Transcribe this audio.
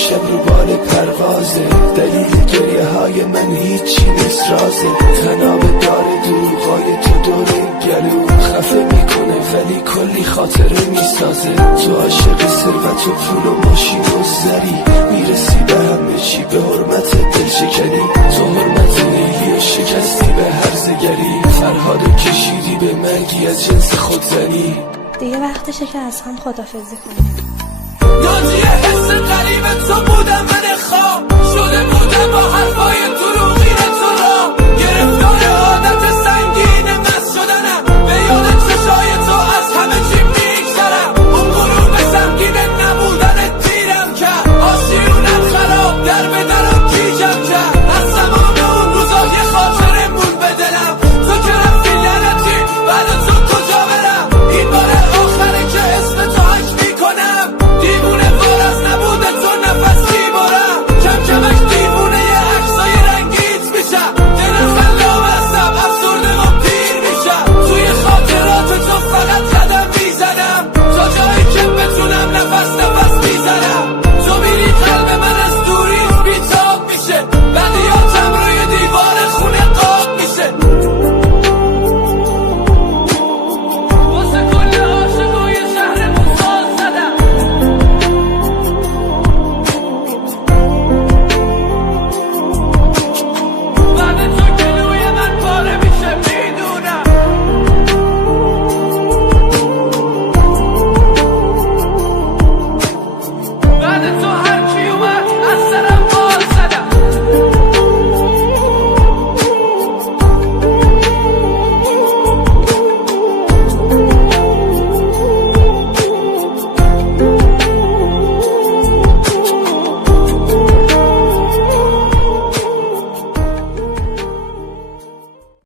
گوشم رو بال پروازه، دلیل گریه های من هیچی نیست رازه. تناب داره دروغای تو دوره گلو خفه میکنه ولی کلی خاطره میسازه. تو عاشق ثروت و پول و ماشین و زری، میرسی به همه چی به حرمت دلشکنی. تو حرمت نیلی و شکستی به هرزگری، فرهاد کشیدی به مرگی از جنس خودزنی. دیگه وقتشه که از هم خدافزی کنیم. نازیه